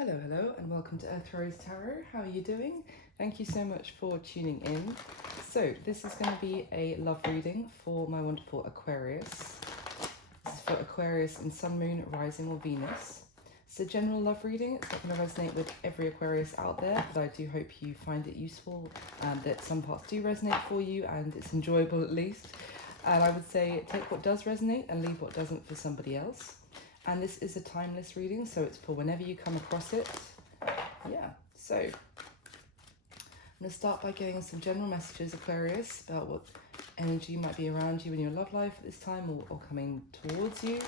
Hello, and welcome to Aquarius Tarot. How are you doing? Thank you so much for tuning in. So, this is going to be a love reading for my wonderful Aquarius. This is for Aquarius in Sun, Moon, Rising, or Venus. It's a general love reading. It's not going to resonate with every Aquarius out there, but I do hope you find it useful and that some parts do resonate for you and it's enjoyable at least. And I would say take what does resonate and leave what doesn't for somebody else. And this is a timeless reading, so it's for whenever you come across it. Yeah, so I'm going to start by getting some general messages, Aquarius, about what energy might be around you in your love life at this time or coming towards you.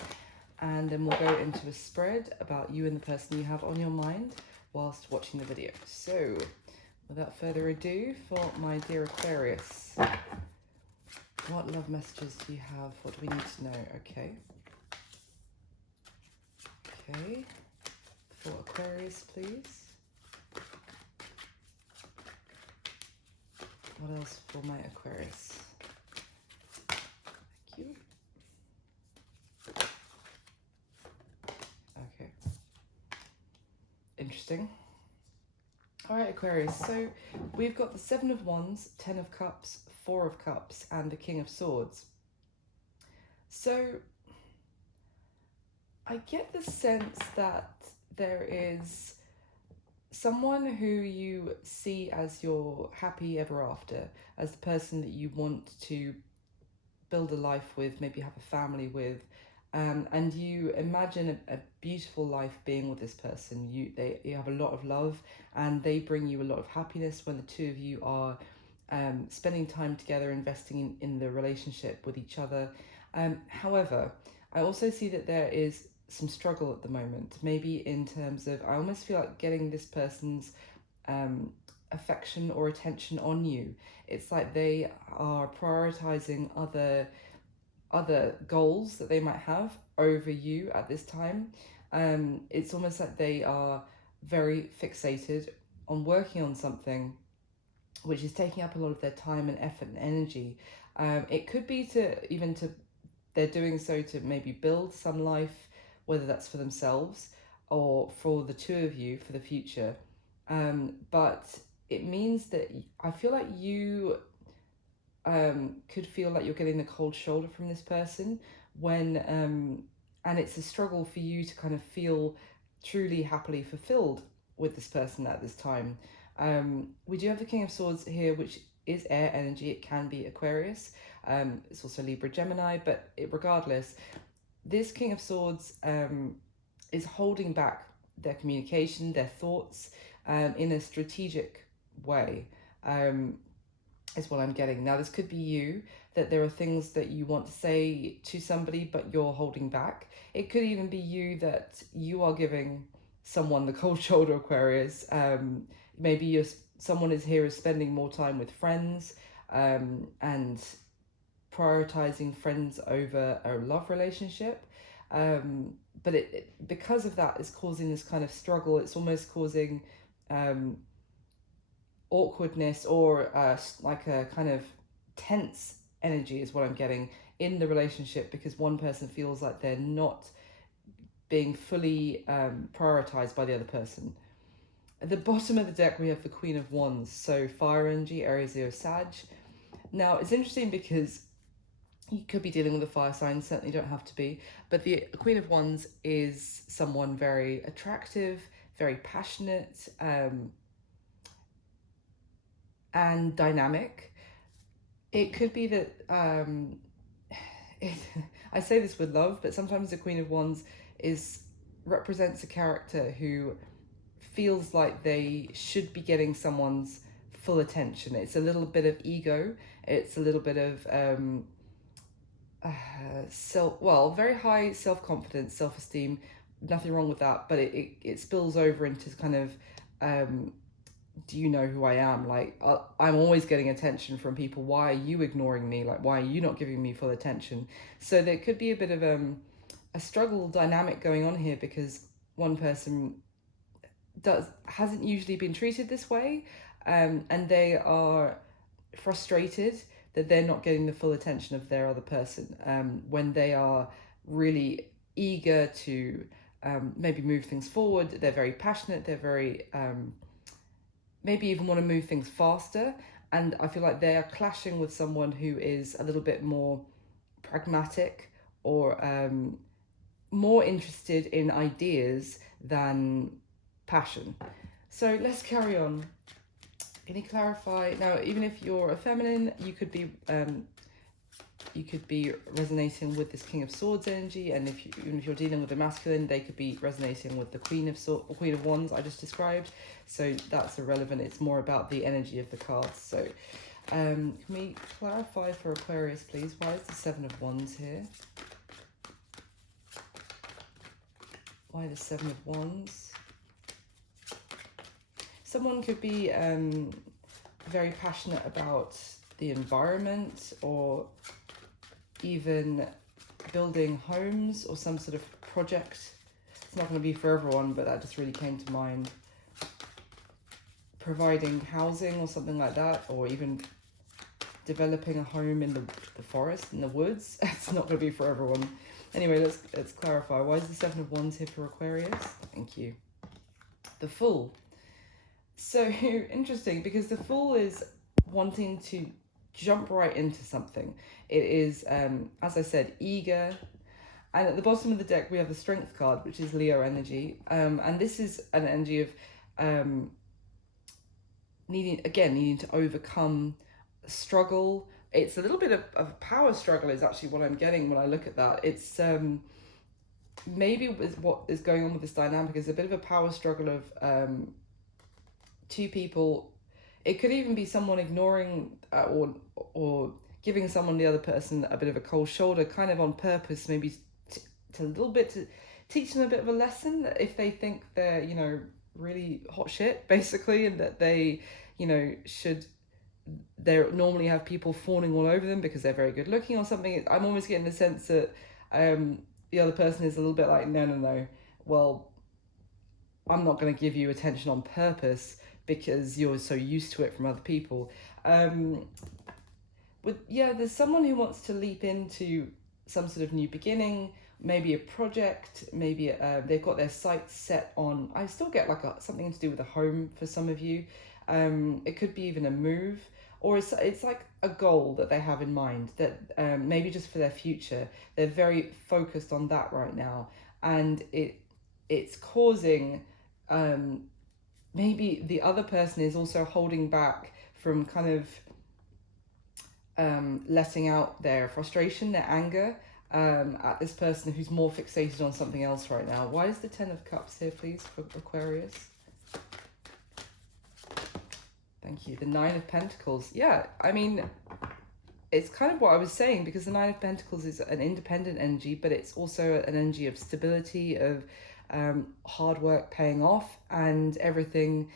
And then we'll go into a spread about you and the person you have on your mind whilst watching the video. So, without further ado, for my dear Aquarius, what love messages do you have? What do we need to know? Okay. Okay, for Aquarius, please. What else for my Aquarius? Thank you. Okay. Interesting. All right, Aquarius. So we've got the Seven of Wands, Ten of Cups, Four of Cups, and the King of Swords. So I get the sense that there is someone who you see as your happy ever after, as the person that you want to build a life with, maybe have a family with, and you imagine a beautiful life being with this person. You have a lot of love, and they bring you a lot of happiness when the two of you are spending time together, investing in the relationship with each other. However, I also see that there is some struggle at the moment, maybe in terms of, I almost feel like getting this person's affection or attention on you. It's like they are prioritizing other goals that they might have over you at this time. It's almost like they are very fixated on working on something which is taking up a lot of their time and effort and energy. It could be they're doing so to maybe build some life, whether that's for themselves or for the two of you for the future. But it means that I feel like you could feel like you're getting the cold shoulder from this person when, and it's a struggle for you to kind of feel truly happily fulfilled with this person at this time. We do have the King of Swords here, which is air energy. It can be Aquarius. It's also Libra, Gemini, but regardless, this King of Swords is holding back their communication, their thoughts, in a strategic way, is what I'm getting. Now, this could be you, that there are things that you want to say to somebody, but you're holding back. It could even be you that you are giving someone the cold shoulder, Aquarius. Maybe someone is here is spending more time with friends, and prioritizing friends over a love relationship, but because of that is causing this kind of struggle. It's almost causing awkwardness or like a kind of tense energy is what I'm getting in the relationship, because one person feels like they're not being fully prioritized by the other person. At the bottom of the deck we have the Queen of Wands, so fire energy, Aries, Leo, Sag. Now it's interesting because you could be dealing with a fire sign, certainly don't have to be, but the Queen of Wands is someone very attractive, very passionate, and dynamic. It could be that, I say this with love, but sometimes the Queen of Wands represents a character who feels like they should be getting someone's full attention. It's a little bit of ego, it's a little bit of very high self-confidence, self-esteem, nothing wrong with that, but it spills over into kind of, do you know who I am? Like, I'm always getting attention from people. Why are you ignoring me? Like, why are you not giving me full attention? So there could be a bit of a struggle dynamic going on here, because one person hasn't usually been treated this way, and they are frustrated that they're not getting the full attention of their other person, when they are really eager to maybe move things forward. They're very passionate. They're very maybe even want to move things faster. And I feel like they are clashing with someone who is a little bit more pragmatic or more interested in ideas than passion. So let's carry on. Can you clarify now? Even if you're a feminine, you could be resonating with this King of Swords energy, and even if you're dealing with a masculine, they could be resonating with the Queen of Wands I just described. So that's irrelevant. It's more about the energy of the cards. So can we clarify for Aquarius, please? Why is the Seven of Wands here? Why the Seven of Wands? Someone could be very passionate about the environment, or even building homes or some sort of project. It's not going to be for everyone, but that just really came to mind. Providing housing or something like that, or even developing a home in the forest, in the woods. It's not going to be for everyone. Anyway, let's clarify. Why is the Seven of Wands here for Aquarius? Thank you. The Fool. So interesting, because the Fool is wanting to jump right into something. It is, as I said, eager. And at the bottom of the deck, we have the Strength card, which is Leo energy. And this is an energy of needing to overcome struggle. It's a little bit of a power struggle is actually what I'm getting when I look at that. It's maybe with what is going on with this dynamic is a bit of a power struggle of two people. It could even be someone ignoring or giving the other person a bit of a cold shoulder, kind of on purpose, maybe to teach them a bit of a lesson if they think they're, really hot shit, basically, and that they, they normally have people fawning all over them because they're very good looking or something. I'm almost getting the sense that the other person is a little bit like, no, well, I'm not going to give you attention on purpose because you're so used to it from other people. There's someone who wants to leap into some sort of new beginning, maybe a project, maybe they've got their sights set on, I still get like something to do with a home for some of you. It could be even a move, or it's like a goal that they have in mind that maybe just for their future. They're very focused on that right now, and it's causing maybe the other person is also holding back from kind of letting out their frustration, their anger at this person who's more fixated on something else right now. Why is the Ten of Cups here, please, for Aquarius? Thank you. The Nine of Pentacles. Yeah, I mean, it's kind of what I was saying, because the Nine of Pentacles is an independent energy, but it's also an energy of stability, of hard work paying off, and everything.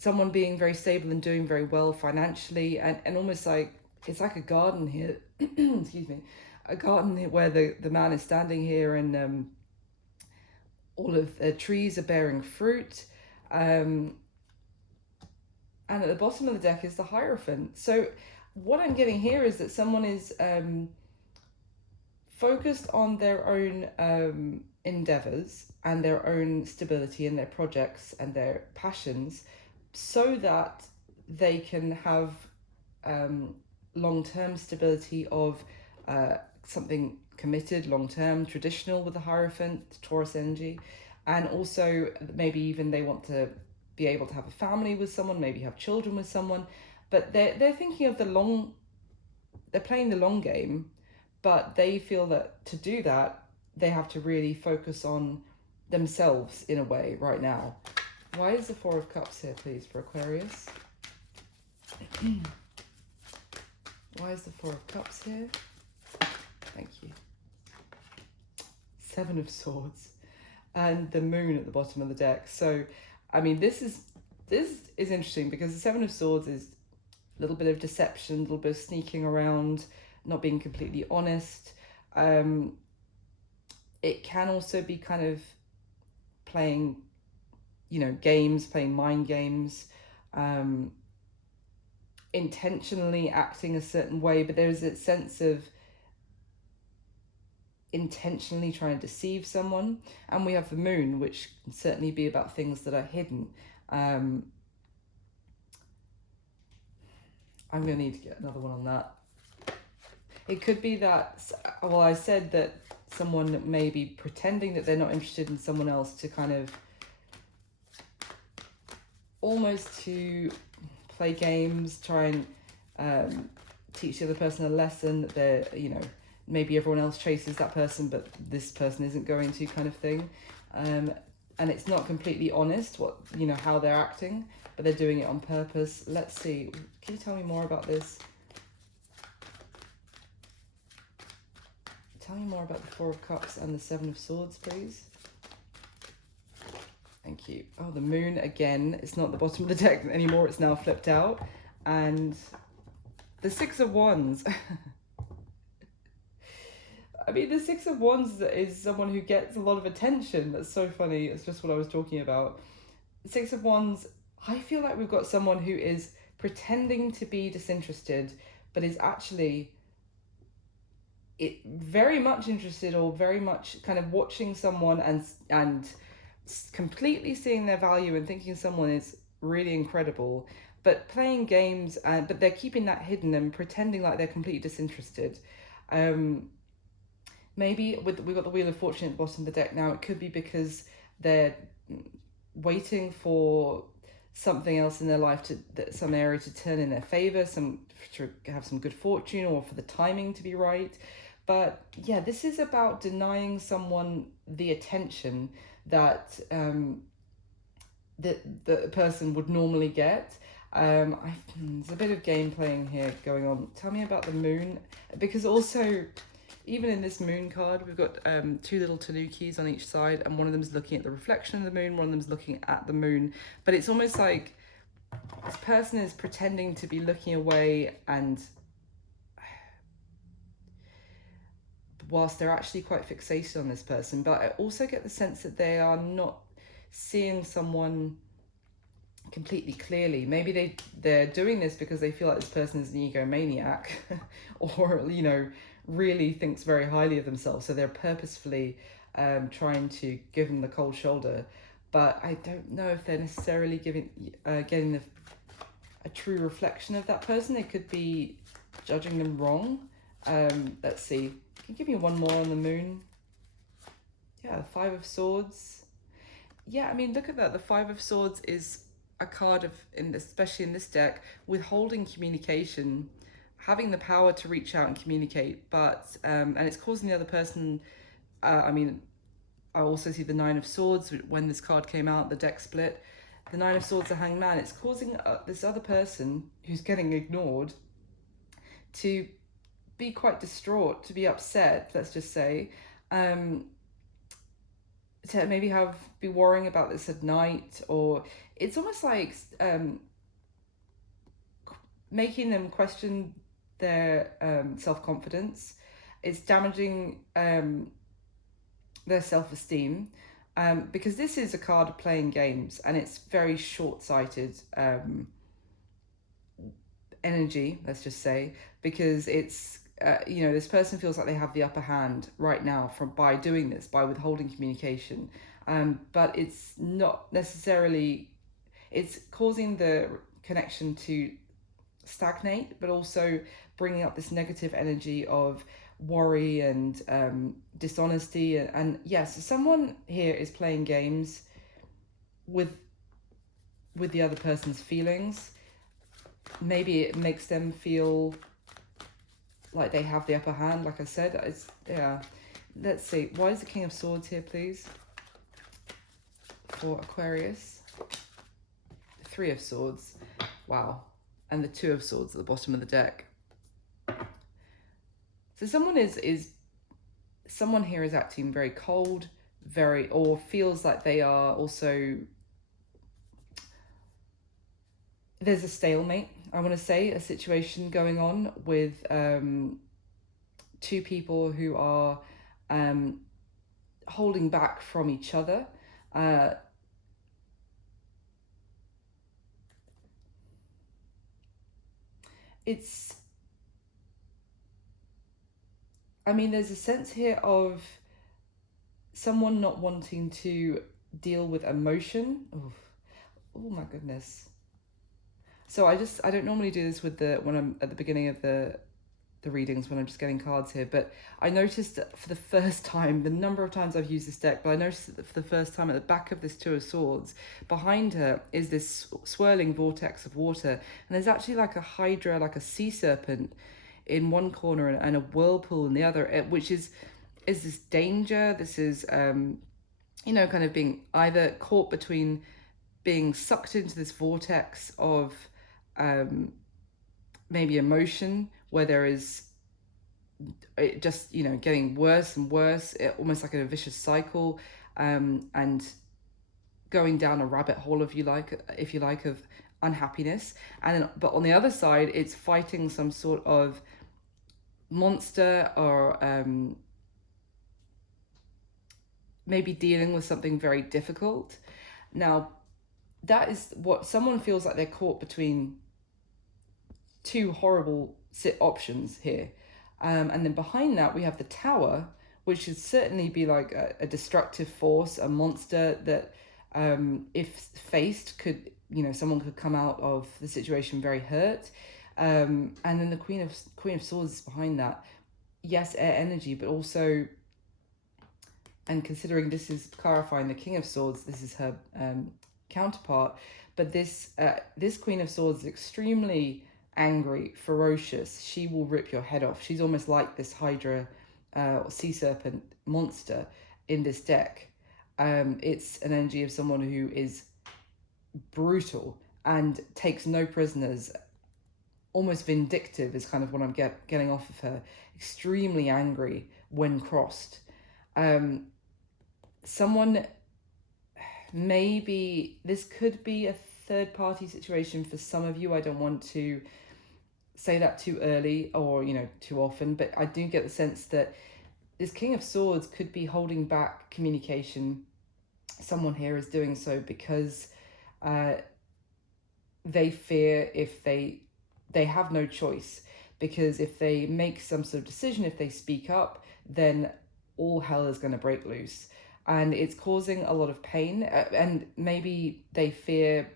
Someone being very stable and doing very well financially, and almost like it's like a garden here. Excuse me, a garden where the man is standing here, and all of the trees are bearing fruit. And at the bottom of the deck is the Hierophant. So what I'm getting here is that someone is focused on their own endeavors and their own stability and their projects and their passions, so that they can have long-term stability of something committed, long-term, traditional with the Hierophant, Taurus energy. And also maybe even they want to be able to have a family with someone, maybe have children with someone, but they're thinking of they're playing the long game, but they feel that to do that, they have to really focus on themselves in a way right now. Why is the Four of Cups here, please, for Aquarius? Why is the Four of Cups here? Thank you. Seven of Swords and the Moon at the bottom of the deck. So I mean, this is interesting, because the Seven of Swords is a little bit of deception, a little bit of sneaking around, not being completely honest. It can also be kind of playing, games, playing mind games, intentionally acting a certain way, but there's a sense of intentionally trying to deceive someone. And we have the moon, which can certainly be about things that are hidden. I'm going to need to get another one on that. It could be that, well, I said that someone may be pretending that they're not interested in someone else to kind of almost to play games, try and teach the other person a lesson that they're, maybe everyone else chases that person, but this person isn't going to, kind of thing. And it's not completely honest how they're acting, but they're doing it on purpose. Let's see. Can you tell me more about this? Tell me more about the Four of Cups and the Seven of Swords, please. Thank you. Oh, the moon again. It's not the bottom of the deck anymore. It's now flipped out. And the Six of Wands. I mean, the Six of Wands is someone who gets a lot of attention. That's so funny. It's just what I was talking about. Six of Wands, I feel like we've got someone who is pretending to be disinterested, but is actually very much interested, or very much kind of watching someone and completely seeing their value and thinking someone is really incredible, but playing games, but they're keeping that hidden and pretending like they're completely disinterested. Maybe we've got the Wheel of Fortune at the bottom of the deck now. It could be because they're waiting for something else in their life, some area to turn in their favor, to have some good fortune, or for the timing to be right. But yeah, this is about denying someone the attention that the person would normally get. There's a bit of game playing here going on. Tell me about the moon, because also, even in this moon card, we've got two little tanukis on each side, and one of them is looking at the reflection of the moon, one of them is looking at the moon. But it's almost like this person is pretending to be looking away, and whilst they're actually quite fixated on this person. But I also get the sense that they are not seeing someone completely clearly. Maybe they're doing this because they feel like this person is an egomaniac or really thinks very highly of themselves, so they're purposefully trying to give them the cold shoulder. But I don't know if they're necessarily getting a true reflection of that person. They could be judging them wrong. Let's see. Can you give me one more on the moon? Yeah, Five of Swords. Yeah, I mean, look at that. The Five of Swords is a card especially in this deck, withholding communication, having the power to reach out and communicate, but and it's causing the other person. I also see the Nine of Swords. When this card came out, the deck split. The Nine of Swords, the Hanged Man. It's causing this other person who's getting ignored to be quite distraught, to be upset, let's just say, to maybe be worrying about this at night, or it's almost like making them question their self-confidence. It's damaging their self-esteem, because this is a card of playing games, and it's very short-sighted energy, let's just say, because it's this person feels like they have the upper hand right now by doing this, by withholding communication, but it's not necessarily, it's causing the connection to stagnate, but also bringing up this negative energy of worry and dishonesty, and yes, someone here is playing games with the other person's feelings. Maybe it makes them feel like they have the upper hand, like I said. Let's see, why is the King of Swords here, please, for Aquarius? Three of Swords, wow, and the Two of Swords at the bottom of the deck. So someone here is acting very cold, or feels like they are also, there's a stalemate, I want to say, a situation going on with two people who are holding back from each other. I mean, there's a sense here of someone not wanting to deal with emotion. Oh my goodness. So I don't normally do this with when I'm at the beginning of the readings, when I'm just getting cards here, but I noticed that for the first time, the number of times I've used this deck, but I noticed that for the first time at the back of this Two of Swords, behind her is this swirling vortex of water, and there's actually like a hydra, like a sea serpent in one corner and a whirlpool in the other, which is this danger. This is kind of being either caught between being sucked into this vortex of maybe emotion, where there is it just getting worse and worse, almost like a vicious cycle, and going down a rabbit hole, if you like, of unhappiness. And then, but on the other side, it's fighting some sort of monster, or maybe dealing with something very difficult. Now, that is what someone feels like. They're caught between two horrible options here. And then behind that, we have the Tower, which should certainly be like a destructive force, a monster that, if faced, could, someone could come out of the situation very hurt. And then the Queen of Swords is behind that. Yes, air energy, but also, and considering this is clarifying the King of Swords, this is her counterpart. But this Queen of Swords is extremely angry, ferocious. She will rip your head off. She's almost like this hydra or sea serpent monster in this deck. It's an energy of someone who is brutal and takes no prisoners. Almost vindictive is kind of what I'm getting off of her. Extremely angry when crossed. Someone, maybe this could be a third party situation for some of you. I don't want to say that too early or too often, but I do get the sense that this King of Swords could be holding back communication. Someone here is doing so because they fear, if they have no choice, because if they make some sort of decision, if they speak up, then all hell is going to break loose, and it's causing a lot of pain. And maybe they fear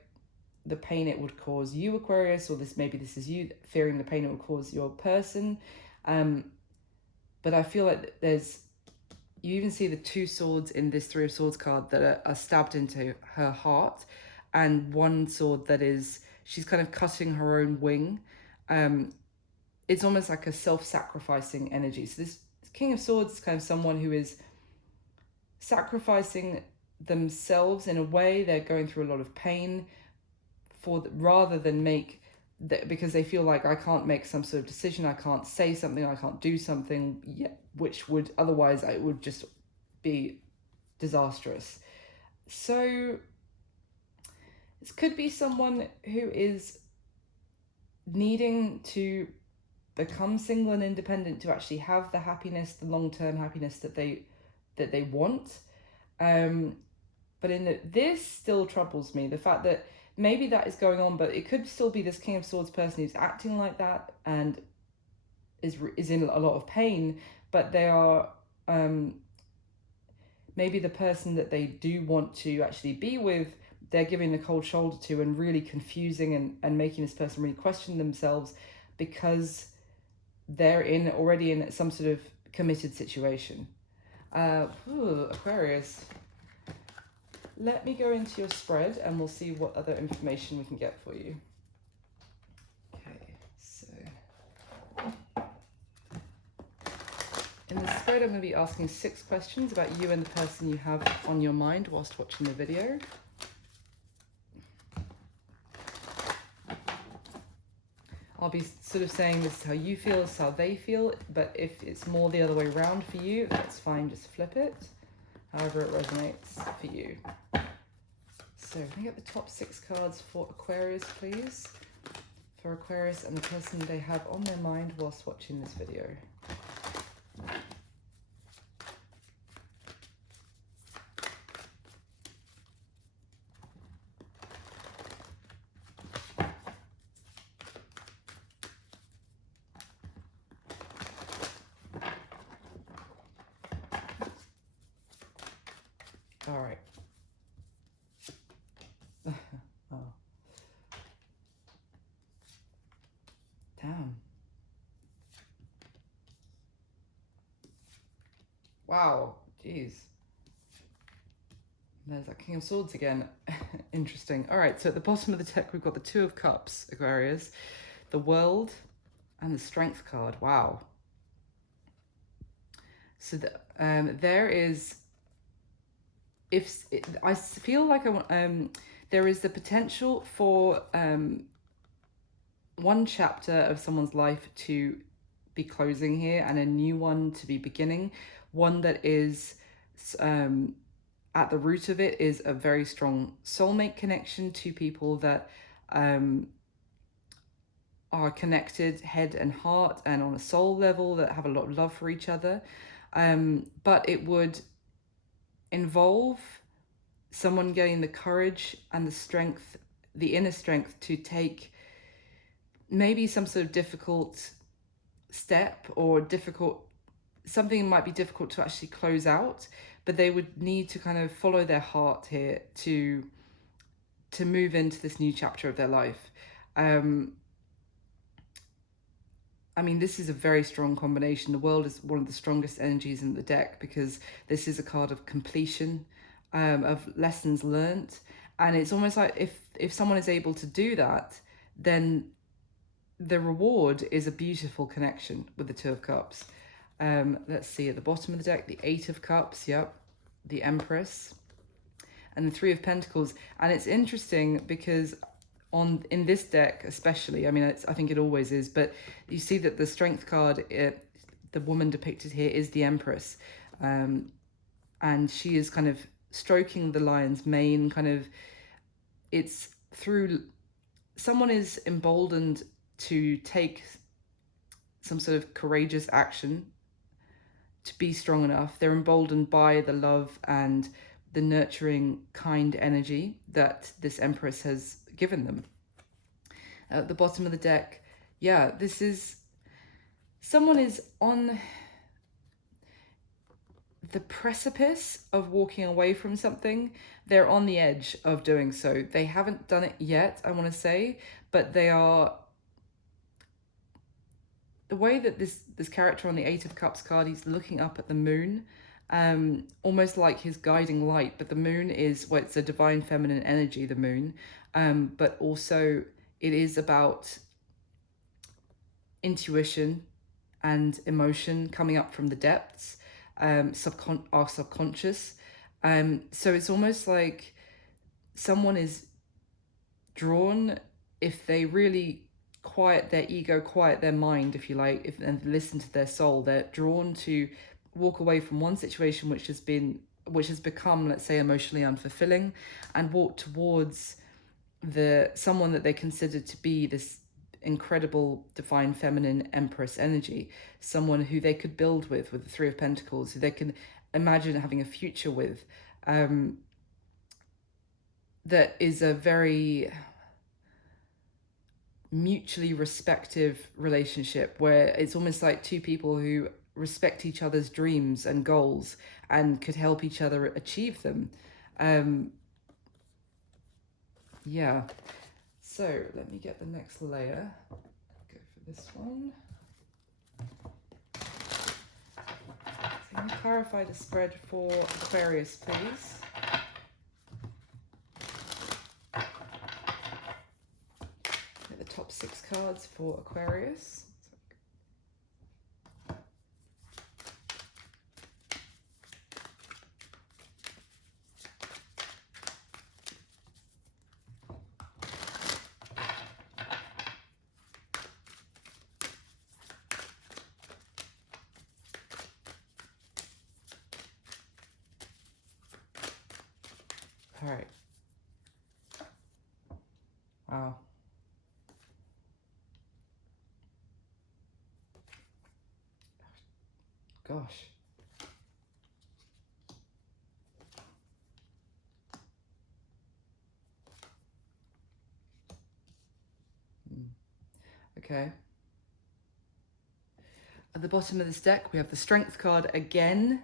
the pain it would cause you, Aquarius, or this is you fearing the pain it would cause your person. But I feel like you even see the two swords in this Three of Swords card that are stabbed into her heart, and one sword that is, she's kind of cutting her own wing. It's almost like a self-sacrificing energy. So this King of Swords is kind of someone who is sacrificing themselves in a way. They're going through a lot of pain rather than because they feel like, I can't make some sort of decision, I can't say something, I can't do something yet, which would otherwise, it would just be disastrous. So this could be someone who is needing to become single and independent to actually have the happiness, the long-term happiness that they want. But this still troubles me, the fact that maybe that is going on, but it could still be this King of Swords person who's acting like that and is in a lot of pain, but they are maybe the person that they do want to actually be with, they're giving the cold shoulder to, and really confusing and making this person really question themselves, because they're already in some sort of committed situation. Aquarius, let me go into your spread and we'll see what other information we can get for you. Okay, so in the spread, I'm going to be asking 6 questions about you and the person you have on your mind whilst watching the video. I'll be sort of saying this is how you feel, this is how they feel, but if it's more the other way around for you, that's fine, just flip it, however it resonates for you. So can I get the top 6 cards for Aquarius, please? For Aquarius and the person they have on their mind whilst watching this video. there's that King of Swords again. Interesting. All right, so at the bottom of the deck, we've got the Two of Cups, Aquarius, the World, and the Strength card. Wow. So there is, I feel like there is the potential for one chapter of someone's life to be closing here and a new one to be beginning. One that is at the root of it is a very strong soulmate connection, two people that are connected head and heart and on a soul level, that have a lot of love for each other. But it would involve someone getting the courage and the strength, the inner strength, to take maybe some sort of difficult step or something might be difficult to actually close out, but they would need to kind of follow their heart here to move into this new chapter of their life. I mean, this is a very strong combination. The World is one of the strongest energies in the deck because this is a card of completion, of lessons learnt. And it's almost like if someone is able to do that, then the reward is a beautiful connection with the Two of Cups. Let's see, at the bottom of the deck, the Eight of Cups, yep, the Empress, and the Three of Pentacles. And it's interesting because in this deck especially, I mean, I think it always is, but you see that the Strength card, the woman depicted here is the Empress, and she is kind of stroking the lion's mane, kind of, it's through, someone is emboldened to take some sort of courageous action, to be strong enough. They're emboldened by the love and the nurturing, kind energy that this Empress has given them. At the bottom of the deck, yeah, this is, someone is on the precipice of walking away from something. They're on the edge of doing so. They haven't done it yet, I want to say, but they are, the way that this character on the Eight of Cups card, he's looking up at the moon, almost like his guiding light. But the moon is, well, it's a divine feminine energy, the moon, but also it is about intuition and emotion coming up from the depths, our subconscious. So it's almost like someone is drawn, if they really quiet their ego, quiet their mind, if you like, and listen to their soul, they're drawn to walk away from one situation which has become, let's say, emotionally unfulfilling, and walk towards someone that they consider to be this incredible divine feminine Empress energy, someone who they could build with the Three of Pentacles, who they can imagine having a future with, that is a very mutually respective relationship, where it's almost like two people who respect each other's dreams and goals and could help each other achieve them. Yeah, so let me get the next layer. Go for this one. So can you clarify the spread for Aquarius, please? Get the top 6 cards for Aquarius. All right. Wow. Gosh. Okay. At the bottom of this deck, we have the Strength card again.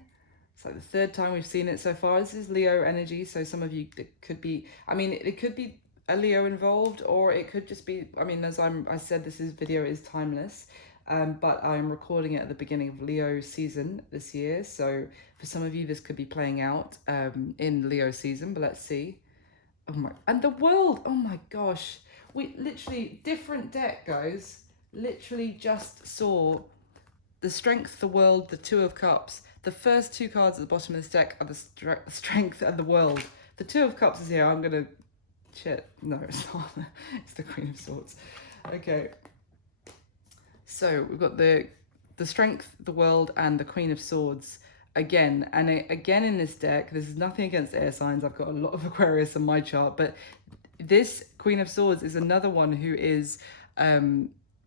It's like the third time we've seen it so far. This is Leo energy, so some of you, it could be, I mean, it could be a Leo involved, or it could just be, I mean, as I said, this video is timeless. but I'm recording it at the beginning of Leo season this year. So for some of you, this could be playing out in Leo season, but let's see. Oh my, and the world, oh my gosh. We literally, different deck, guys. Literally just saw the strength, the world, the Two of Cups. The first two cards at the bottom of this deck are the strength and the world. The Two of Cups is here. I'm going to... Shit. No, it's not. It's the Queen of Swords. Okay. So we've got the strength, the world, and the Queen of Swords again. And again in this deck, this is nothing against air signs. I've got a lot of Aquarius on my chart. But this Queen of Swords is another one who is...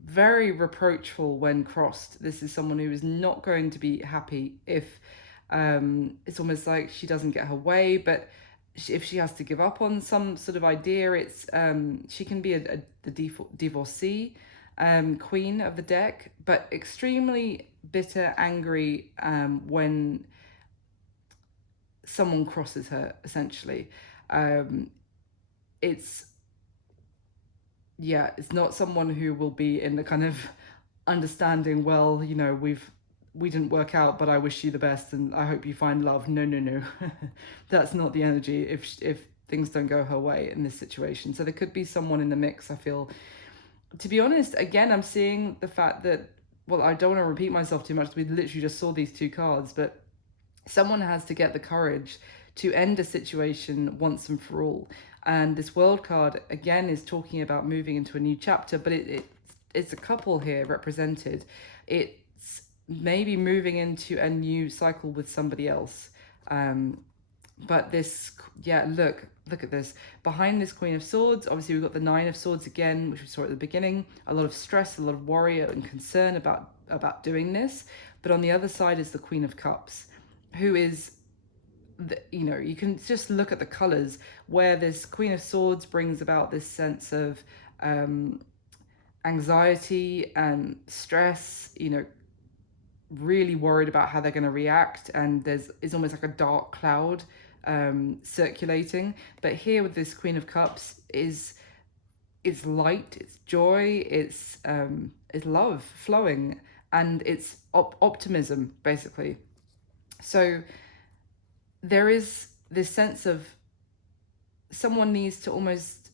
very reproachful when crossed. This is someone who is not going to be happy if it's almost like she doesn't get her way, but if she has to give up on some sort of idea, it's she can be the divorcee queen of the deck, but extremely bitter, angry when someone crosses her, essentially. It's not someone who will be in the kind of understanding, well, you know, we didn't work out, but I wish you the best and I hope you find love. No. That's not the energy if things don't go her way in this situation. So there could be someone in the mix, I feel. To be honest, again, I'm seeing the fact that, well, I don't want to repeat myself too much. We literally just saw these two cards, but someone has to get the courage to end a situation once and for all. And this world card, again, is talking about moving into a new chapter, but it's a couple here represented. It's maybe moving into a new cycle with somebody else. But this, look at this. Behind this Queen of Swords, obviously we've got the Nine of Swords again, which we saw at the beginning. A lot of stress, a lot of worry and concern about doing this. But on the other side is the Queen of Cups, who is... you can just look at the colors where this Queen of Swords brings about this sense of anxiety and stress, really worried about how they're going to react, and it's almost like a dark cloud circulating. But here with this Queen of Cups it's light, it's joy, it's love flowing, and it's optimism, basically. So there is this sense of someone needs to almost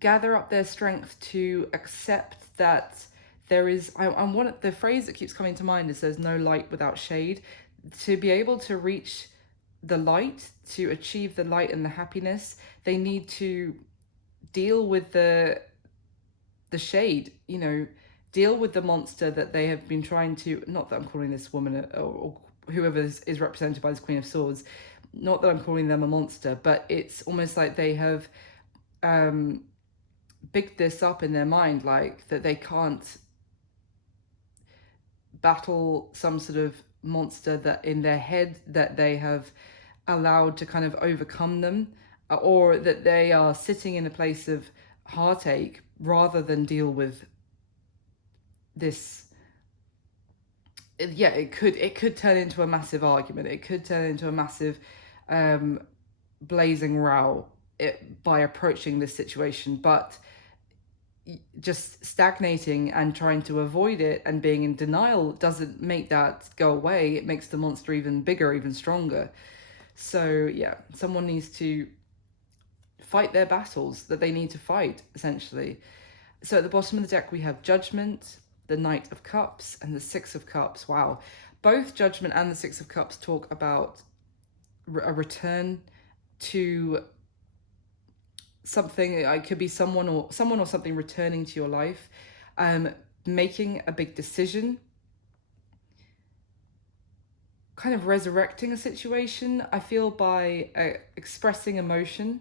gather up their strength to accept that there is, the phrase that keeps coming to mind is there's no light without shade. To be able to reach the light, to achieve the light and the happiness, they need to deal with the shade, deal with the monster that they have been trying to, not that I'm calling this woman or whoever is represented by this Queen of Swords, not that I'm calling them a monster, but it's almost like they have bigged this up in their mind, like that they can't battle some sort of monster that in their head that they have allowed to kind of overcome them, or that they are sitting in a place of heartache rather than deal with this. It could turn into a massive argument. It could turn into a massive blazing row by approaching this situation, but just stagnating and trying to avoid it and being in denial doesn't make that go away. It makes the monster even bigger, even stronger. So someone needs to fight their battles that they need to fight, essentially. So at the bottom of the deck we have Judgment, the Knight of Cups, and the Six of Cups. Wow. Both Judgment and the Six of Cups talk about a return to something. It could be someone or something returning to your life, making a big decision, kind of resurrecting a situation, I feel, by expressing emotion.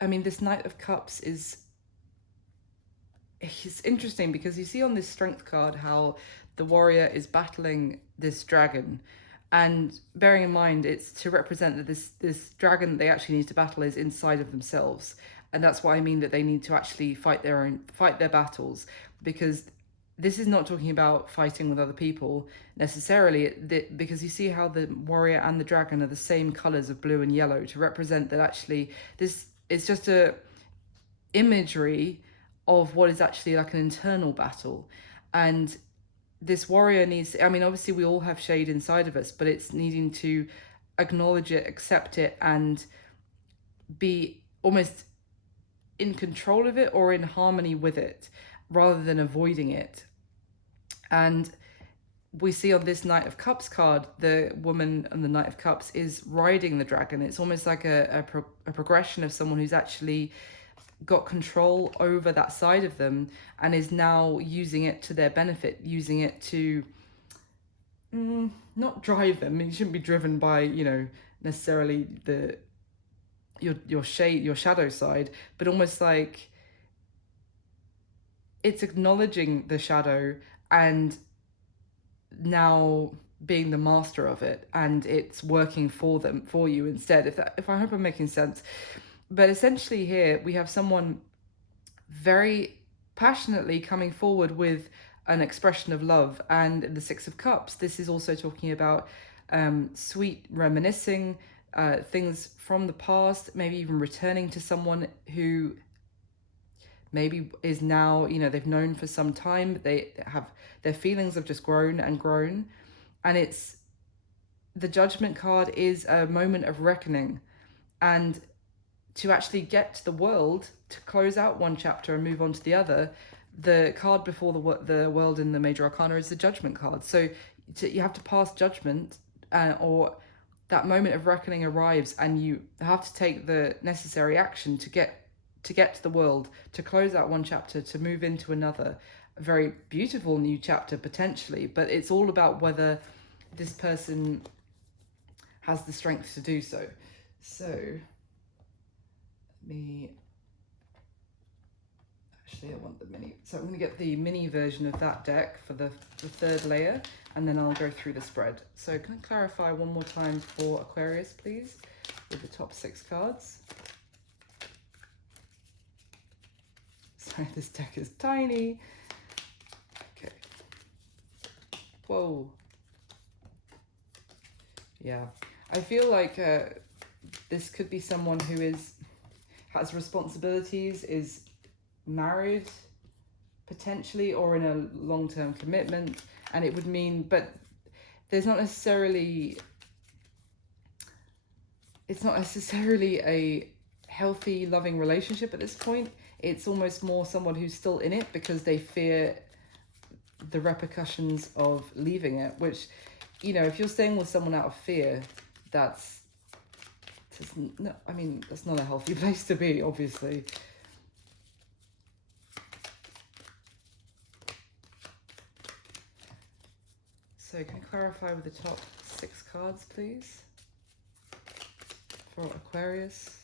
I mean, this Knight of Cups it's interesting because you see on this strength card how the warrior is battling this dragon, and bearing in mind it's to represent that this dragon they actually need to battle is inside of themselves, and that's what I mean, that they need to actually fight their battles, because this is not talking about fighting with other people necessarily, because you see how the warrior and the dragon are the same colors of blue and yellow to represent that actually this is just a imagery of what is actually like an internal battle. And this warrior needs, I mean, obviously we all have shade inside of us, but it's needing to acknowledge it, accept it, and be almost in control of it or in harmony with it rather than avoiding it. And we see on this Knight of Cups card, the woman and the Knight of Cups is riding the dragon. It's almost like a progression of someone who's actually got control over that side of them and is now using it to their benefit, using it to not drive them. I mean, you shouldn't be driven by, you know, necessarily your shadow side, but almost like it's acknowledging the shadow and now being the master of it, and it's working for you instead. If I hope I'm making sense. But essentially here we have someone very passionately coming forward with an expression of love. And the Six of Cups, this is also talking about sweet reminiscing, things from the past, maybe even returning to someone who maybe is now, you know, they've known for some time, they have, their feelings have just grown and grown. And it's, the Judgment card is a moment of reckoning, and to actually get to the world, to close out one chapter and move on to the other, the card before the world in the Major Arcana is the Judgment card. So you have to pass judgment, or that moment of reckoning arrives, and you have to take the necessary action to get to the world, to close out one chapter, to move into another, a very beautiful new chapter potentially. But it's all about whether this person has the strength to do so. So I want the mini, so I'm going to get the mini version of that deck for the third layer, and then I'll go through the spread. So can I clarify one more time for Aquarius, please, with the top 6 cards? Sorry, this deck is tiny. Okay. Whoa. Yeah, I feel like this could be someone who has responsibilities, is married potentially, or in a long-term commitment, and it would mean, but there's not necessarily, it's not necessarily a healthy, loving relationship at this point. It's almost more someone who's still in it because they fear the repercussions of leaving it, which, you know, if you're staying with someone out of fear, that's no, I mean, that's not a healthy place to be, obviously. So can you clarify with the top 6 cards, please, for Aquarius?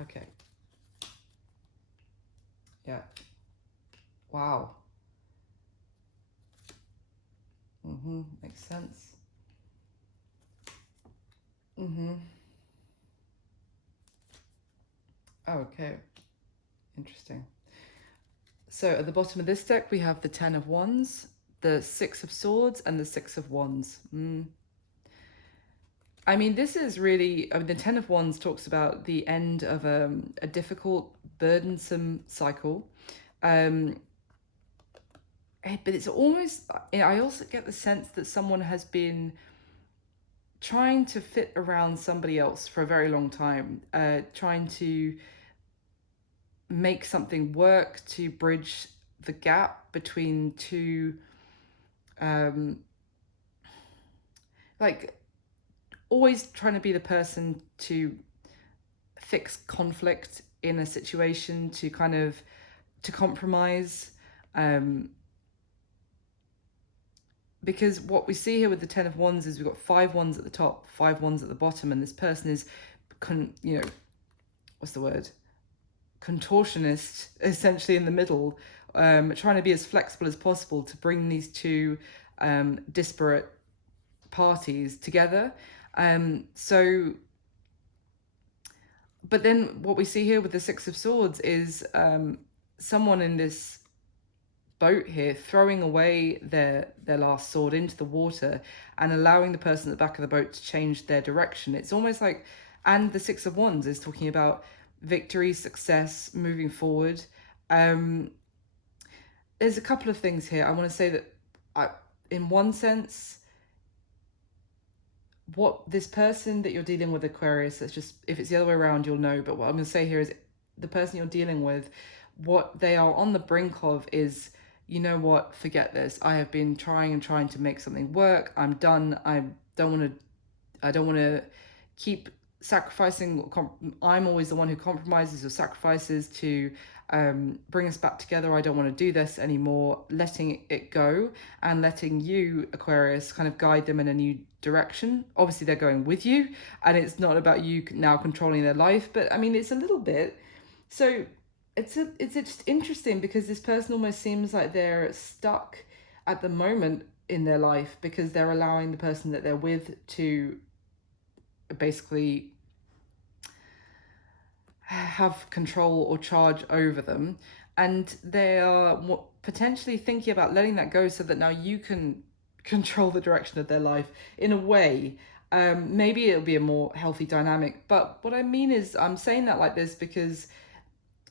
Okay. Yeah. Wow. Makes sense. Okay. Interesting. So at the bottom of this deck, we have the 10 of Wands, the 6 of Swords, and the 6 of Wands. I mean, this is really, I mean, the 10 of Wands talks about the end of a difficult, burdensome cycle. But it's almost, I also get the sense that someone has been trying to fit around somebody else for a very long time, trying to make something work, to bridge the gap between two, like always trying to be the person to fix conflict in a situation, to kind of, to compromise. Because what we see here with the 10 of Wands is we've got 5 wands at the top, 5 wands at the bottom, and this person is, you know, what's the word? Contortionist, essentially in the middle, trying to be as flexible as possible to bring these two disparate parties together. So But then what we see here with the Six of Swords is someone in this boat here throwing away their last sword into the water and allowing the person at the back of the boat to change their direction. It's almost like, and the Six of Wands is talking about victory, success, moving forward. There's a couple of things here. I want to say that in one sense, what this person that you're dealing with, Aquarius, that's just, if it's the other way around, you'll know. But what I'm going to say here is the person you're dealing with, what they are on the brink of is, you know what, forget this. I have been trying to make something work. I'm done. I don't want to keep sacrificing. I'm always the one who compromises or sacrifices to bring us back together. I don't want to do this anymore. Letting it go and letting you, Aquarius, kind of guide them in a new direction. Obviously, they're going with you, and it's not about you now controlling their life. But I mean, it's a little bit. So it's just interesting because this person almost seems like they're stuck at the moment in their life because they're allowing the person that they're with to basically have control or charge over them, and they are potentially thinking about letting that go so that now you can control the direction of their life in a way. Maybe it'll be a more healthy dynamic, but what I mean is I'm saying that like this because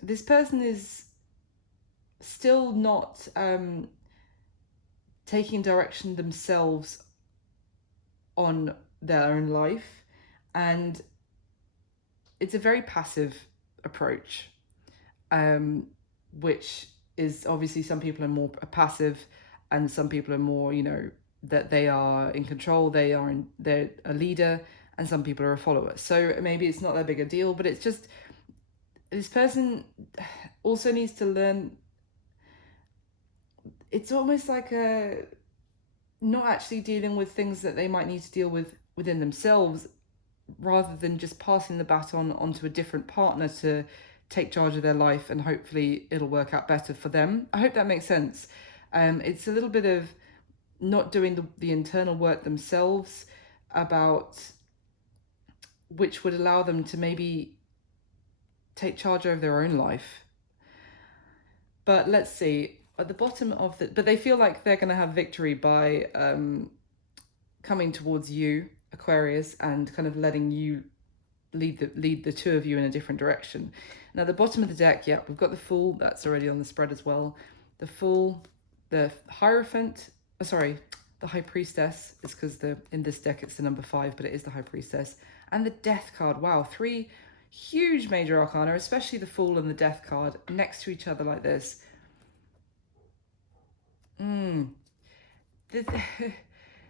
this person is still not taking direction themselves on their own life, and it's a very passive approach, which is obviously some people are more passive and some people are more, you know, that they are in control, they're a leader, and some people are a follower. So maybe it's not that big a deal, but it's just this person also needs to learn. It's almost like not actually dealing with things that they might need to deal with within themselves, rather than just passing the baton onto a different partner to take charge of their life, and hopefully it'll work out better for them. I hope that makes sense. It's a little bit of not doing the internal work themselves about which would allow them to maybe take charge over their own life. But let's see, at the bottom of but they feel like they're going to have victory by coming towards you, Aquarius, and kind of letting you lead the two of you in a different direction. Now, the bottom of the deck, yeah, we've got the Fool. That's already on the spread as well. The Fool, the Hierophant, the High Priestess. It's because in this deck it's the number 5, but it is the High Priestess. And the Death card. Wow, 3 huge major arcana, especially the Fool and the Death card next to each other like this.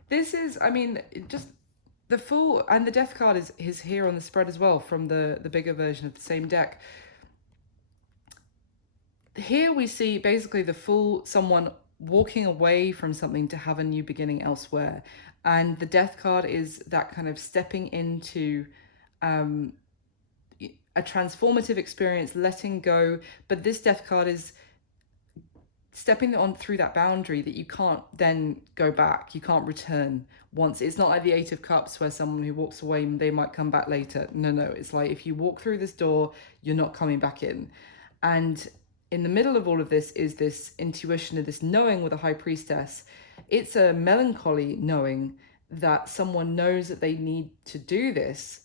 This is, I mean, just the Fool and the Death card is here on the spread as well from the bigger version of the same deck. Here we see basically the Fool, someone walking away from something to have a new beginning elsewhere. And the Death card is that kind of stepping into a transformative experience, letting go. But this Death card is stepping on through that boundary that you can't then go back, you can't return once. It's not like the 8 of Cups where someone who walks away, they might come back later. No, it's like if you walk through this door, you're not coming back in. And in the middle of all of this is this intuition of this knowing with a High Priestess. It's a melancholy knowing that someone knows that they need to do this,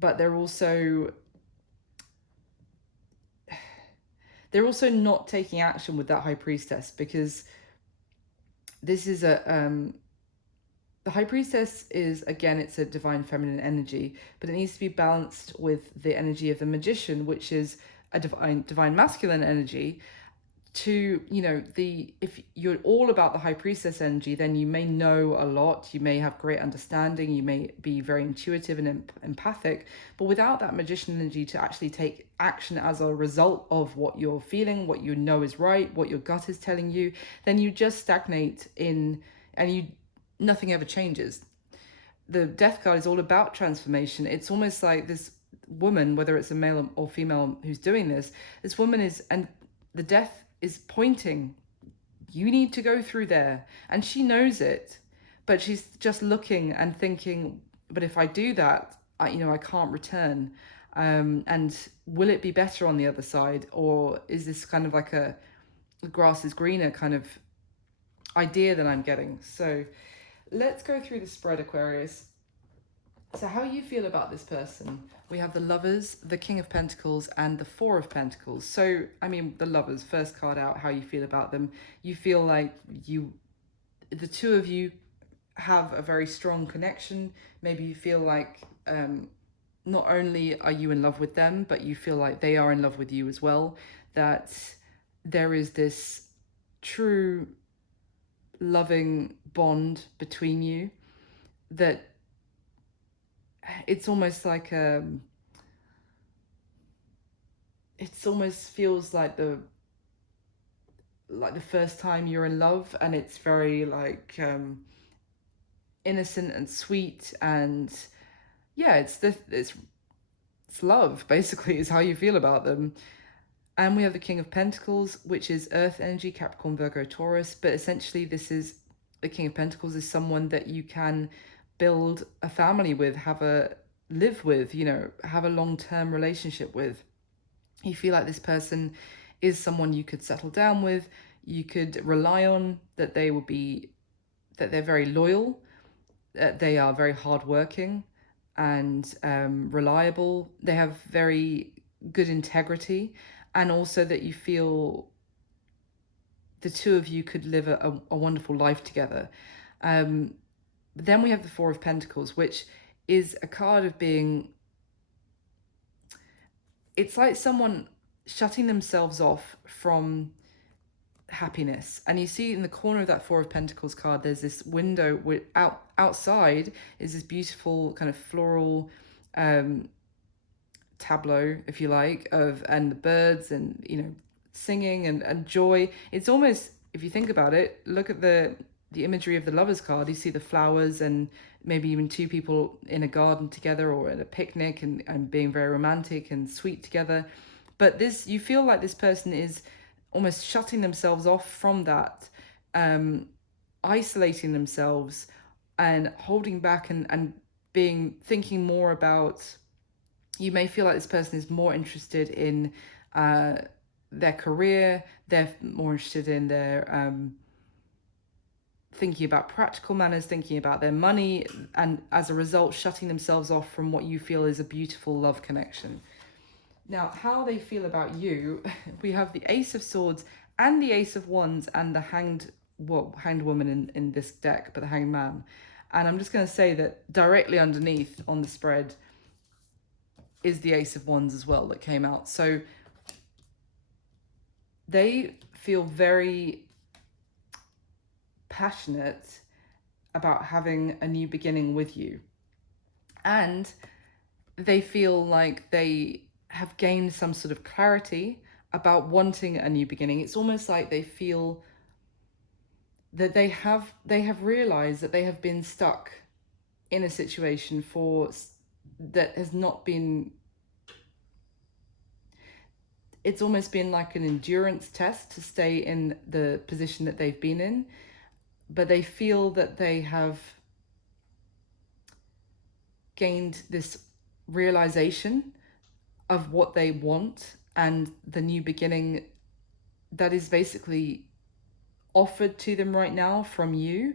but they're also not taking action with that High Priestess, because this is the High Priestess is, again, it's a divine feminine energy, but it needs to be balanced with the energy of the Magician, which is a divine masculine energy. To, you know, if you're all about the High Priestess energy, then you may know a lot, you may have great understanding, you may be very intuitive and empathic, but without that Magician energy to actually take action as a result of what you're feeling, what you know is right, what your gut is telling you, then you just stagnate and nothing ever changes. The Death card is all about transformation. It's almost like this woman, whether it's a male or female who's doing this woman is, and the Death is pointing, you need to go through there, and she knows it, but she's just looking and thinking, but if I do that, I can't return. And will it be better on the other side, or is this kind of like a the grass is greener kind of idea that I'm getting? So let's go through the spread, Aquarius. So how you feel about this person? We have the Lovers, the King of Pentacles, and the Four of Pentacles. So, I mean, the Lovers, first card out, how you feel about them. You feel like the two of you have a very strong connection. Maybe you feel like not only are you in love with them, but you feel like they are in love with you as well. That there is this true loving bond between you, that it's almost like it's almost feels like the first time you're in love, and it's very like innocent and sweet, and yeah, it's love basically is how you feel about them. And we have the King of Pentacles, which is earth energy, Capricorn, Virgo, Taurus. But essentially, this is the King of Pentacles is someone that you can build a family with, live with, have a long-term relationship with. You feel like this person is someone you could settle down with, you could rely on, that they're very loyal, that they are very hardworking and reliable. They have very good integrity, and also that you feel the two of you could live a wonderful life together. Then we have the Four of Pentacles, which is a card of being, it's like someone shutting themselves off from happiness. And you see in the corner of that Four of Pentacles card, there's this window with outside is this beautiful kind of floral tableau, if you like, and the birds and singing and joy. It's almost, if you think about it, look at the imagery of the Lovers card. You see the flowers and maybe even two people in a garden together or at a picnic and being very romantic and sweet together. But this, you feel like this person is almost shutting themselves off from that, isolating themselves and holding back and thinking more about, you may feel like this person is more interested in their career, they're more interested in their thinking about practical manners, thinking about their money, and as a result shutting themselves off from what you feel is a beautiful love connection. Now, how they feel about you, we have the Ace of Swords and the Ace of Wands and the Hanged Woman in this deck, but the Hanged Man. And I'm just going to say that directly underneath on the spread is the Ace of Wands as well that came out. So they feel very passionate about having a new beginning with you. And they feel like they have gained some sort of clarity about wanting a new beginning. It's almost like they feel that they have realized that they have been stuck in a situation that has not been, it's almost been like an endurance test to stay in the position that they've been in, but they feel that they have gained this realization of what they want and the new beginning that is basically offered to them right now from you.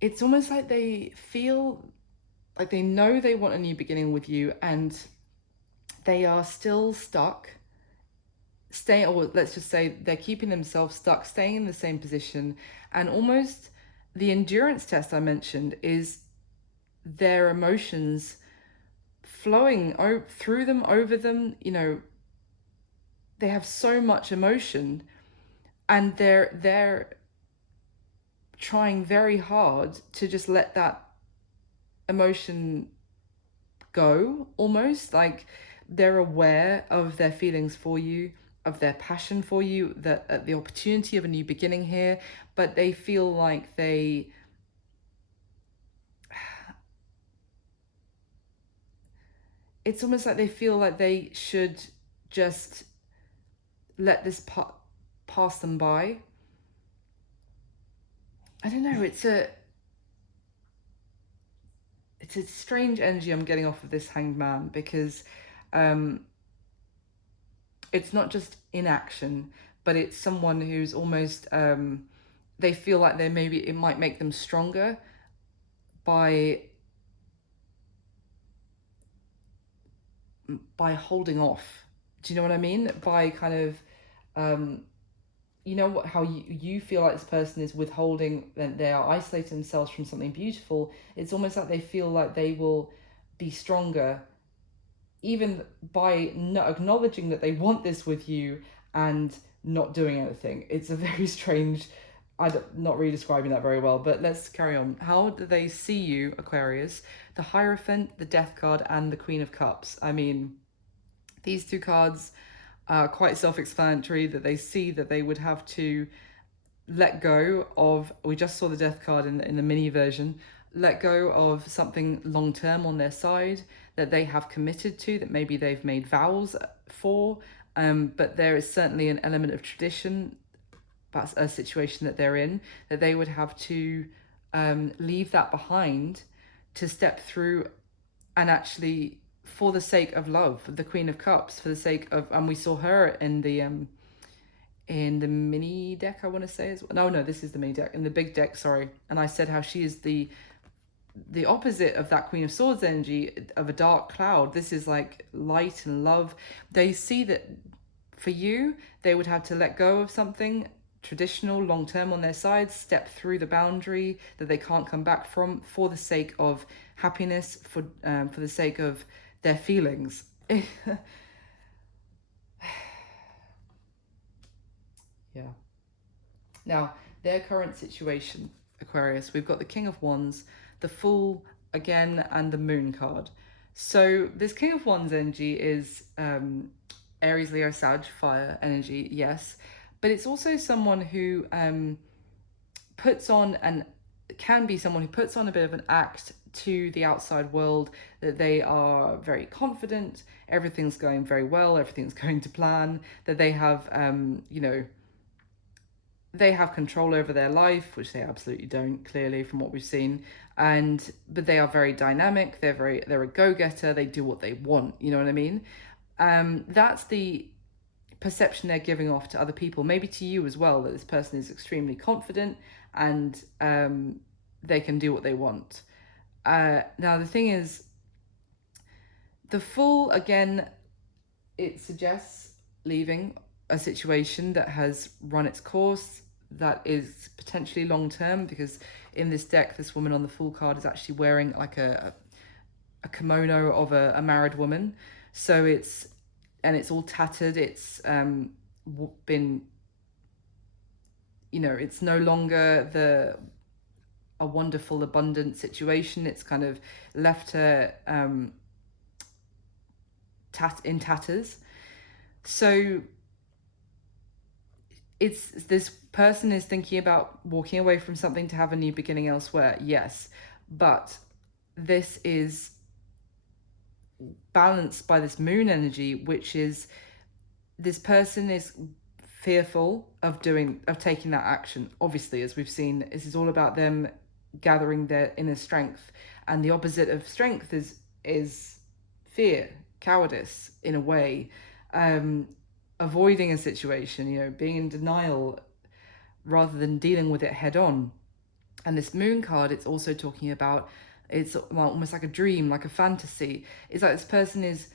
It's almost like they feel like they know they want a new beginning with you, and they are still stuck, or let's just say they're keeping themselves stuck, staying in the same position. And almost the endurance test I mentioned is their emotions flowing through them, over them. They have so much emotion, and they're trying very hard to just let that emotion go, almost like they're aware of their feelings for you, of their passion for you, that the opportunity of a new beginning here, but they feel like it's almost like they feel like they should just let this pass them by. I don't know, it's a strange energy I'm getting off of this Hanged Man, because um, it's not just inaction, but it's someone who's almost they feel like they maybe it might make them stronger by holding off. Do you know what I mean? By kind of um, you know what, how you feel like this person is withholding, that they are isolating themselves from something beautiful. It's almost like they feel like they will be stronger even by not acknowledging that they want this with you and not doing anything. It's a very strange, I'm not really describing that very well, but let's carry on. How do they see you, Aquarius? The Hierophant, the Death card, and the Queen of Cups. I mean, these two cards are quite self-explanatory, that they see that they would have to let go of, we just saw the Death card in the mini version, let go of something long term on their side that they have committed to, that maybe they've made vows for, but there is certainly an element of tradition, that's a situation that they're in, that they would have to leave that behind to step through, and actually, for the sake of love, the Queen of Cups, for the sake of, and we saw her in the mini deck, I want to say, as well. No, this is the mini deck, in the big deck, sorry. And I said how she is the opposite of that Queen of Swords energy, of a dark cloud. This is like light and love. They see that for you, they would have to let go of something traditional long term on their side, step through the boundary that they can't come back from, for the sake of happiness, for the sake of their feelings. Yeah. Now, their current situation, Aquarius, we've got the King of Wands, the Fool again, and the Moon card. So this King of Wands energy is Aries, Leo, Sag, fire energy, yes. But it's also someone who puts on, and can be someone who puts on a bit of an act to the outside world, that they are very confident, everything's going very well, everything's going to plan, that they have, they have control over their life, which they absolutely don't, clearly, from what we've seen. But they are very dynamic, they're a go-getter, they do what they want, you know what I mean? That's the perception they're giving off to other people, maybe to you as well, that this person is extremely confident, and they can do what they want. Now the thing is, the Fool, again, it suggests leaving a situation that has run its course, that is potentially long term, because in this deck, this woman on the Fool card is actually wearing like a kimono of a married woman. So it's all tattered. It's been, it's no longer a wonderful, abundant situation. It's kind of left her in tatters. So this person is thinking about walking away from something to have a new beginning elsewhere, yes, but this is balanced by this Moon energy, which is, this person is fearful of taking that action. Obviously, as we've seen, this is all about them gathering their inner strength, and the opposite of strength is fear, cowardice, in a way. Avoiding a situation, being in denial rather than dealing with it head on. And this Moon card, it's also talking about, it's almost like a dream, like a fantasy. It's like this person is,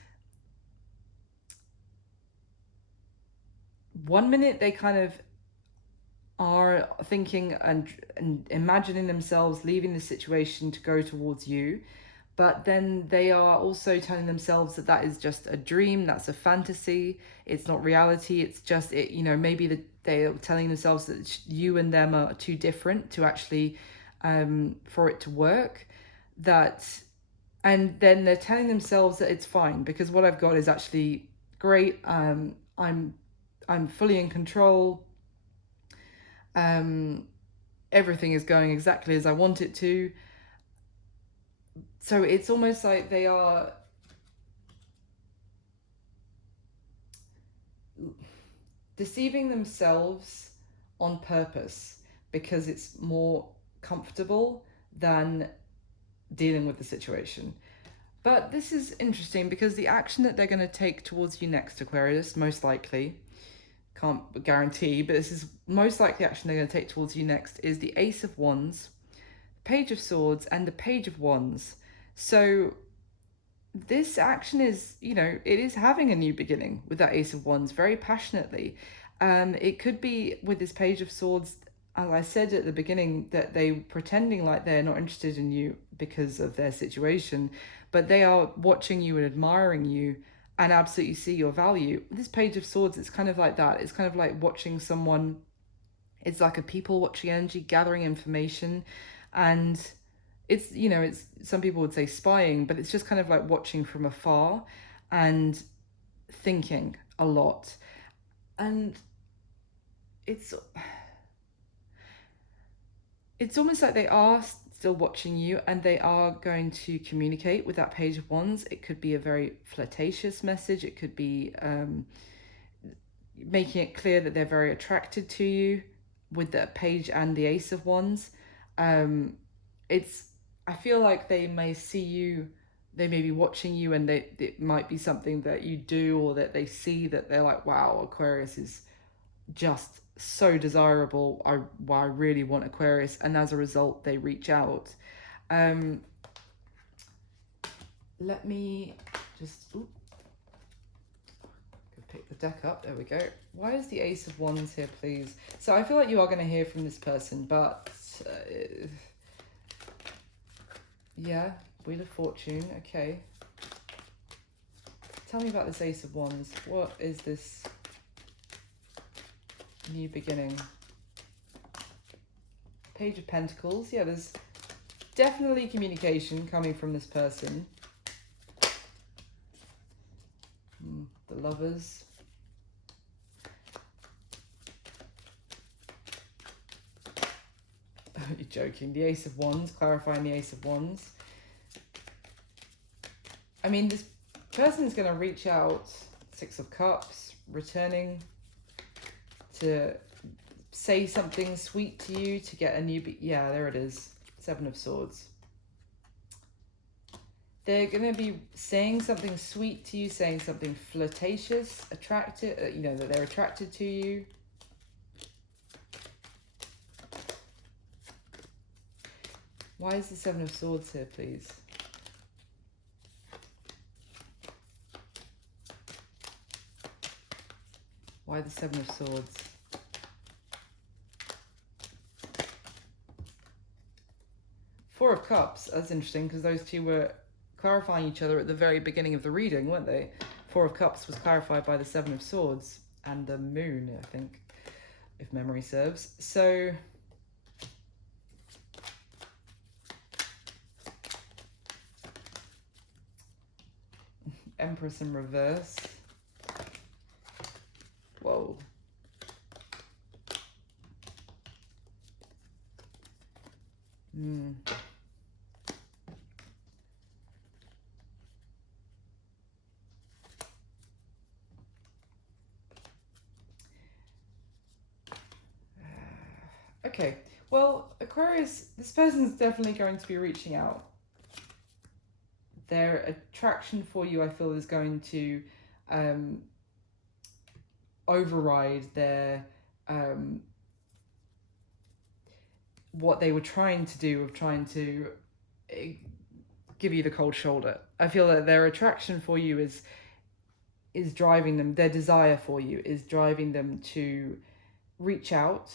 one minute they kind of are thinking and imagining themselves leaving the situation to go towards you, but then they are also telling themselves that is just a dream, that's a fantasy, it's not reality, it's just maybe they are telling themselves that you and them are too different to actually for it to work, and then they're telling themselves that it's fine because what I've got is actually great. I'm fully in control. Everything is going exactly as I want it to. So it's almost like they are deceiving themselves on purpose because it's more comfortable than dealing with the situation. But this is interesting because the action that they're going to take towards you next, Aquarius, most likely, can't guarantee, but this is most likely action they're going to take towards you next, is the Ace of Wands, Page of Swords, and the Page of Wands. So this action is, it is having a new beginning with that Ace of Wands very passionately. It could be with this Page of Swords, as I said at the beginning, that they're pretending like they're not interested in you because of their situation, but they are watching you and admiring you and absolutely see your value. This Page of Swords, it's kind of like that. It's kind of like watching someone, it's like a people watching energy, gathering information, and it's, it's, some people would say spying, but it's just kind of like watching from afar and thinking a lot. And it's almost like they are still watching you and they are going to communicate with that Page of Wands. It could be a very flirtatious message. It could be making it clear that they're very attracted to you with the Page and the Ace of Wands. I feel like they may see you, they may be watching you, and it might be something that you do or that they see that they're like, wow, Aquarius is just so desirable. I really want Aquarius, and as a result they reach out. Let me just pick the deck up. There we go. Why is the Ace of Wands here, please? So I feel like you are going to hear from this person, but yeah, Wheel of Fortune. Okay, tell me about this Ace of Wands. What is this new beginning? Page of Pentacles. Yeah, there's definitely communication coming from this person. The Lovers. You're joking. The Ace of Wands, clarifying the Ace of Wands. I mean, this person is going to reach out. Six of Cups, returning to say something sweet to you, to get a new... yeah, there it is. Seven of Swords. They're going to be saying something sweet to you, saying something flirtatious, attractive, that they're attracted to you. Why is the Seven of Swords here, please? Why the Seven of Swords? Four of Cups. That's interesting because those two were clarifying each other at the very beginning of the reading, weren't they? Four of Cups was clarified by the Seven of Swords and the Moon, I think, if memory serves. So... Empress in reverse. Whoa. Okay, well, Aquarius, this person's definitely going to be reaching out. Their attraction for you, I feel, is going to override their what they were trying to do of trying to give you the cold shoulder. I feel that their attraction for you is driving them, their desire for you is driving them to reach out.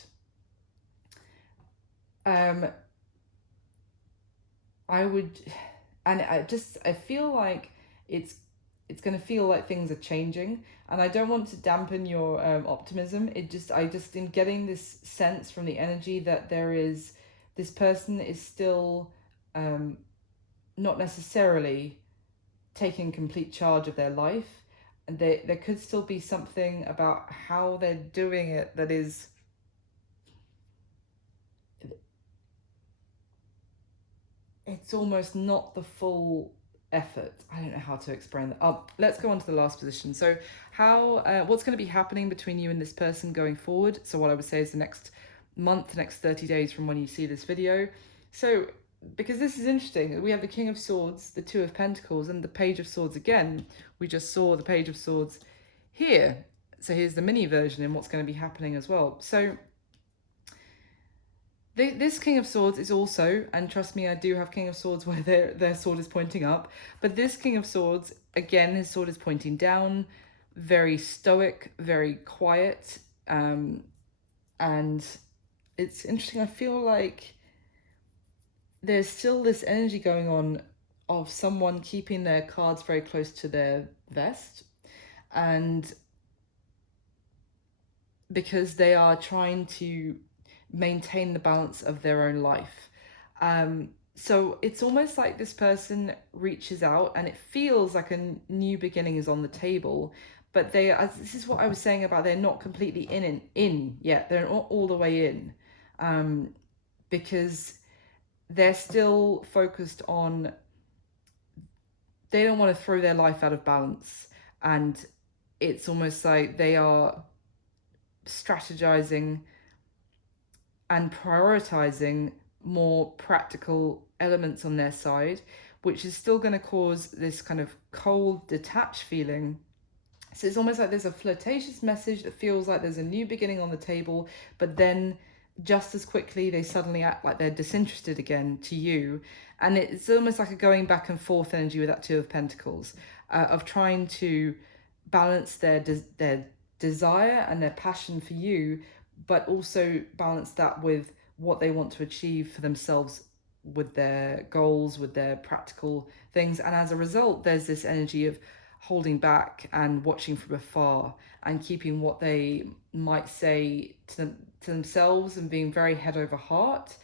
I feel like it's going to feel like things are changing, and I don't want to dampen your optimism. I just am getting this sense from the energy that this person is still not necessarily taking complete charge of their life, and there could still be something about how they're doing it that is... it's almost not the full effort. I don't know how to explain that. Let's go on to the last position. So what's going to be happening between you and this person going forward? So what I would say is the next month, next 30 days from when you see this video. So because this is interesting. We have the King of Swords, the Two of Pentacles, and the Page of Swords again. We just saw the Page of Swords here. So here's the mini version and what's going to be happening as well. So this King of Swords is also, and trust me, I do have King of Swords where their sword is pointing up, but this King of Swords, again, his sword is pointing down, very stoic, very quiet, and it's interesting. I feel like there's still this energy going on of someone keeping their cards very close to their vest, and because they are trying to maintain the balance of their own life. So it's almost like this person reaches out and it feels like a new beginning is on the table, but they are, this is what I was saying about they're not completely in yet. They're not all the way in, because they're still focused on, they don't want to throw their life out of balance. And it's almost like they are strategizing and prioritizing more practical elements on their side, which is still going to cause this kind of cold, detached feeling. So it's almost like there's a flirtatious message that feels like there's a new beginning on the table, but then just as quickly they suddenly act like they're disinterested again to you. And it's almost like a going back and forth energy with that Two of Pentacles, of trying to balance their desire and their passion for you, but also balance that with what they want to achieve for themselves, with their goals, with their practical things. And as a result, there's this energy of holding back and watching from afar and keeping what they might say to themselves and being very head over heart.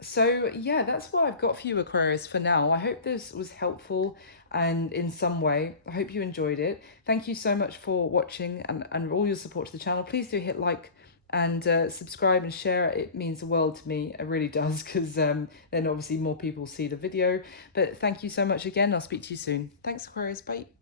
So yeah, that's what I've got for you, Aquarius, for now. I hope this was helpful and in some way. I hope you enjoyed it. Thank you so much for watching and all your support to the channel. Please do hit like and subscribe and share. It means the world to me. It really does, because then obviously more people see the video. But thank you so much again. I'll speak to you soon. Thanks, Aquarius. Bye.